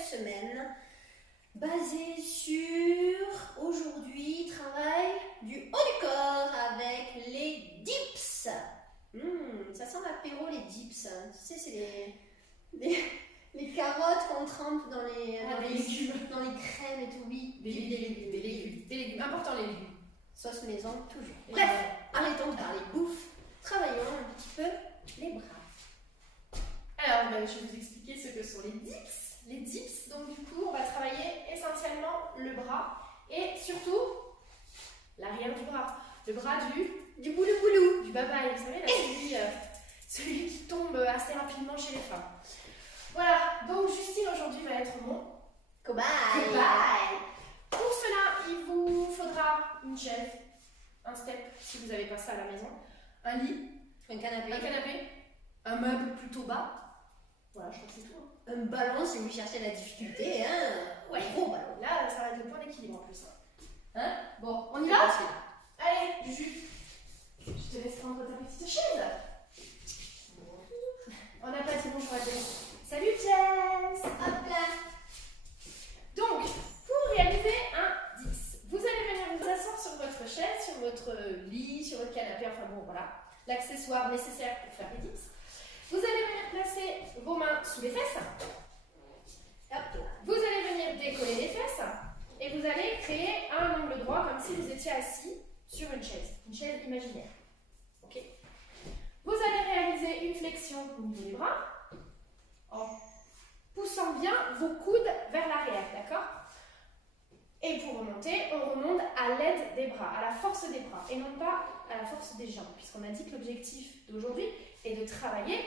semaine basée sur, aujourd'hui, travail du haut du corps avec les dips. Ça sent l'apéro, les dips. Tu sais, c'est les carottes qu'on trempe dans les légumes, dans les crèmes et tout, oui. Des légumes. Important les légumes. Sauce maison, toujours. Bref, arrêtons de parler bouffe. Travaillons un petit peu les bras. Alors, je vais vous expliquer ce que sont les dips. Les dips, donc du coup, on va travailler essentiellement le bras et surtout l'arrière du bras. Le bras du boulou-boulou, du babaï. Vous savez, là, celui qui tombe assez rapidement chez les femmes. Voilà, donc Justine aujourd'hui va être mon cobaye. Pour cela, il vous faudra une chaise, un step si vous n'avez pas ça à la maison, un lit, un canapé, un meuble plutôt bas. Voilà, je crois que c'est tout. Un ballon si vous cherchez la difficulté, hein. Ouais. Gros ballon. Là, ça va être le point d'équilibre en plus. Hein? Bon, on y va? Allez, Juju, je te laisse prendre ta petite chaise. On n'a pas dit bonjour à Jess. Salut Jess. Hop là. Donc, pour réaliser un dips, vous allez venir vous asseoir sur votre chaise, sur votre lit, sur votre canapé, enfin bon, voilà, l'accessoire nécessaire pour faire les dips. Vous allez venir placer vos mains sous les fesses. Hop là. Vous allez venir décoller les fesses et vous allez créer un angle droit comme si vous étiez assis sur une chaise imaginaire. Ok. Vous allez réaliser une flexion au niveau des bras en poussant bien vos coudes vers l'arrière, d'accord? Et pour remonter, on remonte à l'aide des bras, à la force des bras et non pas à la force des jambes, puisqu'on a dit que l'objectif d'aujourd'hui est de travailler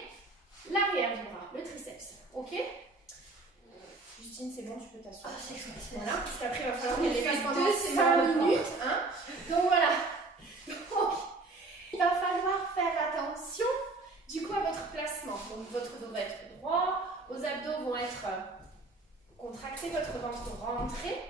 l'arrière du bras, le triceps. Ok? Justine, c'est bon, tu peux t'asseoir. Ah, c'est chouette. Voilà, parce qu'après, il va falloir qu'elle les fasse pendant 5 5 minutes. Hein. Donc voilà. Donc, il va falloir faire attention du coup à votre placement. Donc votre dos va être droit, vos abdos vont être contractés, votre ventre rentré.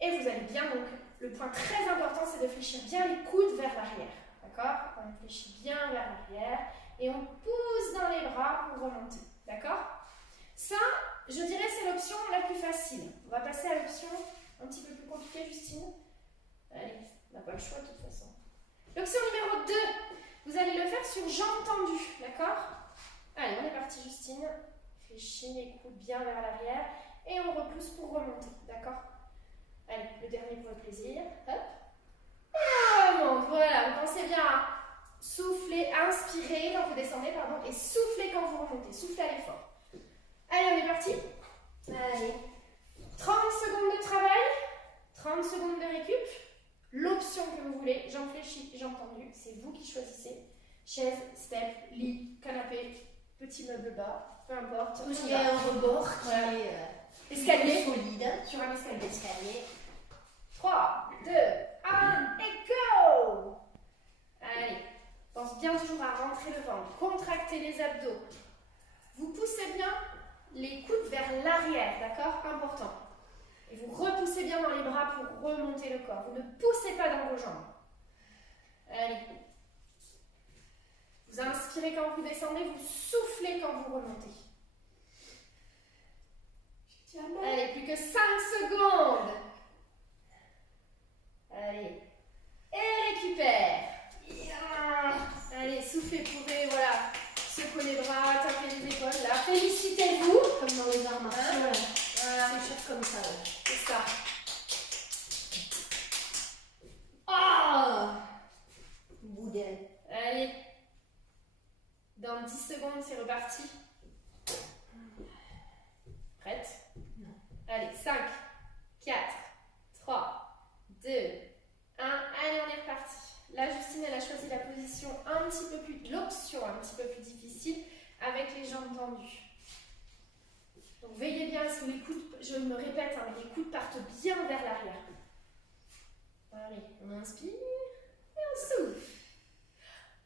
Et vous allez bien, donc le point très important, c'est de fléchir bien les coudes vers l'arrière. D'accord? On fléchit bien vers l'arrière et on pousse dans les bras pour remonter. D'accord? Ça, je dirais, c'est l'option la plus facile. On va passer à l'option un petit peu plus compliquée, Justine. Allez, on n'a pas le choix de toute façon. L'option numéro 2, vous allez le faire sur jambes tendues. D'accord? Allez, on est parti, Justine. Fléchis les coudes bien vers l'arrière et on repousse pour remonter. D'accord? Allez, le dernier pour votre plaisir. Hop. Et on remonte. Voilà, vous pensez bien à souffler, inspirer quand vous descendez, pardon, et souffler quand vous remontez. Soufflez à l'effort. Allez, on est parti. Allez. 30 secondes de travail, 30 secondes de récup. L'option que vous voulez, jambes fléchies, jambes tendues, c'est vous qui choisissez. Chaise, step, lit, canapé, petit meuble bas, peu importe. Tout ce qui est un rebord, voilà. Escalier solide. Sur un escalier. Escalier. 3, 2, 1 et go! Allez, pense bien toujours à rentrer le ventre, contracter les abdos. Vous poussez bien les coudes vers l'arrière, d'accord? Important. Et vous repoussez bien dans les bras pour remonter le corps. Vous ne poussez pas dans vos jambes. Allez. Vous inspirez quand vous descendez, vous soufflez quand vous remontez. Allez, plus que 5 secondes. Allez. Et récupère. Allez, soufflez, pouvez, voilà, secouer les bras, taper les épaules. Là, félicitez-vous. Comme dans les arts martiaux. Voilà. C'est chose comme ça. C'est ça. Oh, boudin. Allez. Dans 10 secondes, c'est reparti. Prête? Non. Allez, 5, 4, 3, 2, 1. Allez, on est reparti. Là, Justine, elle a choisi la position l'option un petit peu plus difficile avec les jambes tendues. Donc, veillez bien à ce que les coudes, je me répète, hein, les coudes partent bien vers l'arrière. Allez, on inspire et on souffle.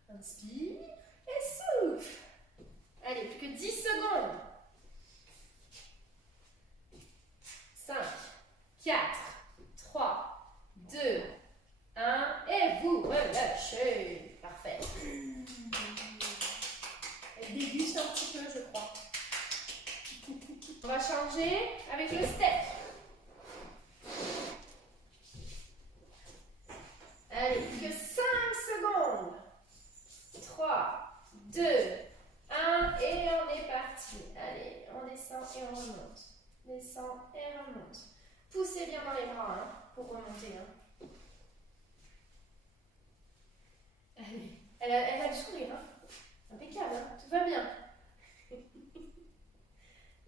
Inspire et souffle. Allez, plus que 10 secondes. 5, 4, 3, 2, 1. Et vous relâchez. Parfait. Elle déguste un petit peu, je crois. On va changer avec le step. Allez, plus que 5 secondes. 3, 2, 1 et on est parti. Allez, on descend et on remonte. Descend et remonte. Poussez bien dans les bras hein, pour remonter. Hein. Allez, elle a du sourire. Hein. Impeccable, hein. Tout va bien.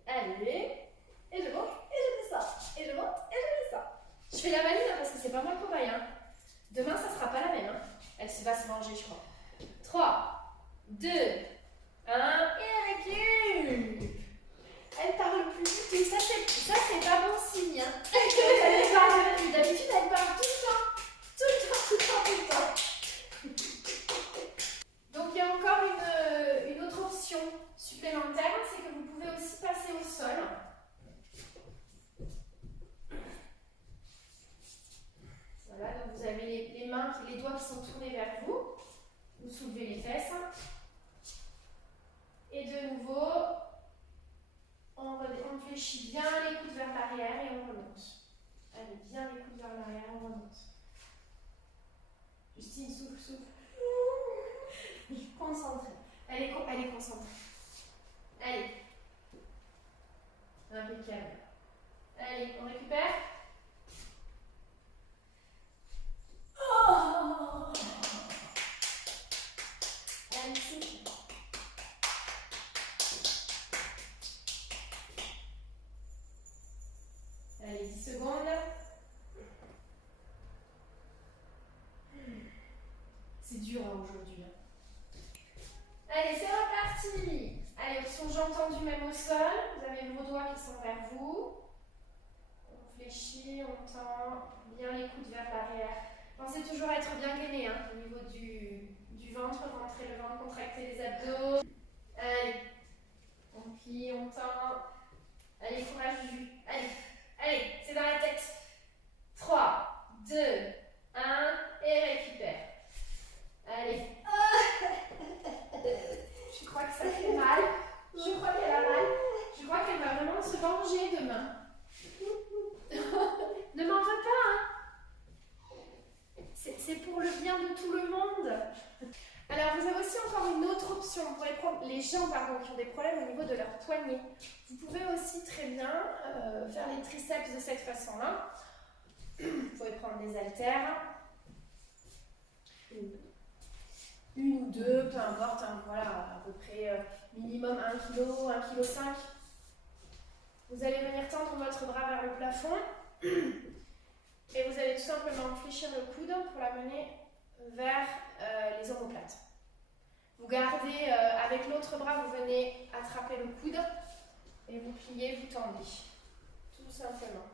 Allez, et je monte, et je descends. Et je monte, et je descends. Je fais la valide hein, parce que c'est pas moi le cobaye. Hein. Demain, ça sera pas la même. Hein. Elle va se manger, je crois. 3, 2, 1 et recule. Elle parle plus du tout. Ça, c'est pas bon signe. Hein. Elle parle plus. D'habitude, elle parle tout le temps. Tout le temps, tout le temps, tout le temps. Donc, il y a encore une autre option supplémentaire, c'est que vous pouvez aussi passer au sol. Voilà, donc vous avez les mains, les doigts qui sont tournés vers vous. Vous soulevez les fesses. Et de nouveau, on fléchit bien les coudes vers l'arrière et on remonte. Allez, bien les coudes vers l'arrière, on remonte. Justine, souffle, souffle. Concentrée. Elle est concentrée. Allez. Impeccable. Allez, on récupère. Oh. Allez, souffle. Allez, 10 secondes. C'est dur hein, aujourd'hui. Allez, c'est reparti. Allez, option j'ai entendu même au sol. Vous avez vos doigts qui sont vers vous. On fléchit, on tend bien les coudes vers l'arrière. Pensez toujours à être bien gainé hein, au niveau du ventre. Rentrez le ventre, contractez les abdos. Allez, on plie, on tend. Allez, courage Juju. Allez, allez, c'est dans la tête. 3, 2, 1 et récupère. Allez. Je crois que ça fait mal. Je crois qu'elle a mal. Je crois qu'elle va vraiment se venger demain. Ne m'en veux pas, hein. C'est pour le bien de tout le monde. Alors, vous avez aussi encore une autre option. Vous pouvez prendre les gens qui ont des problèmes au niveau de leurs poignets. Vous pouvez aussi très bien faire les triceps de cette façon-là. Vous pouvez prendre des haltères. Une ou deux, peu importe, hein, voilà, à peu près minimum 1 kg, 1,5 kg. Vous allez venir tendre votre bras vers le plafond et vous allez tout simplement fléchir le coude pour l'amener vers les omoplates. Vous gardez, avec l'autre bras, vous venez attraper le coude et vous pliez, vous tendez. Tout simplement.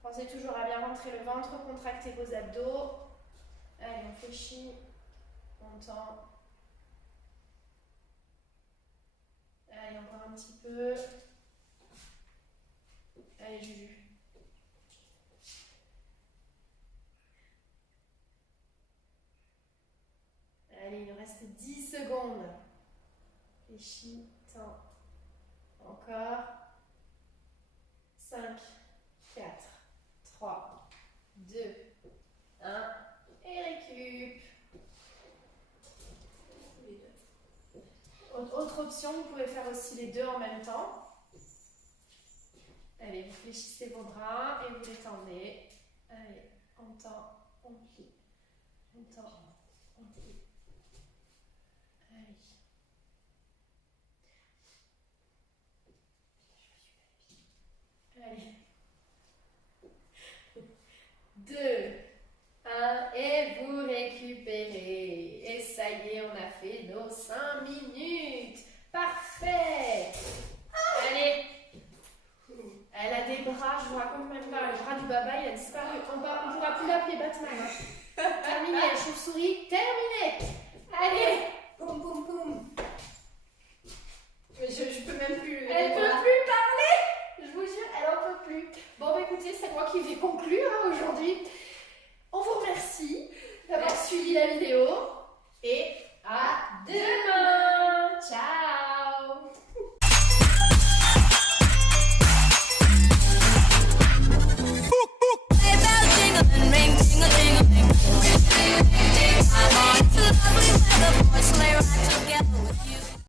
Pensez toujours à bien rentrer le ventre, contractez vos abdos. Allez, on fléchit. On tend. Allez, encore un petit peu. Allez, Juju. Allez, il nous reste 10 secondes. Fléchis, tend. Encore. 5, 4, 3, 2, 1. Et récup. Autre option, vous pouvez faire aussi les deux en même temps. Allez, vous fléchissez vos bras et vous les tendez. Allez, on tend, on plie. On tend, on plie. Allez. Allez. 2, 1 et vous récupérez. Et ça y est, on a fait nos 5 minutes. Parfait. Allez. Elle a des bras, je vous raconte même pas. Le bras du baba, il a disparu. On ne pourra plus l'appeler Batman. Hein. Terminé, la chauve-souris, terminé. Allez. Boum, boum, boum. Je peux même plus. Elle peut plus parler. Je vous jure, elle en peut plus. Bon, bah, écoutez, c'est moi qui vais conclure hein, aujourd'hui. On vous remercie d'avoir suivi la vidéo et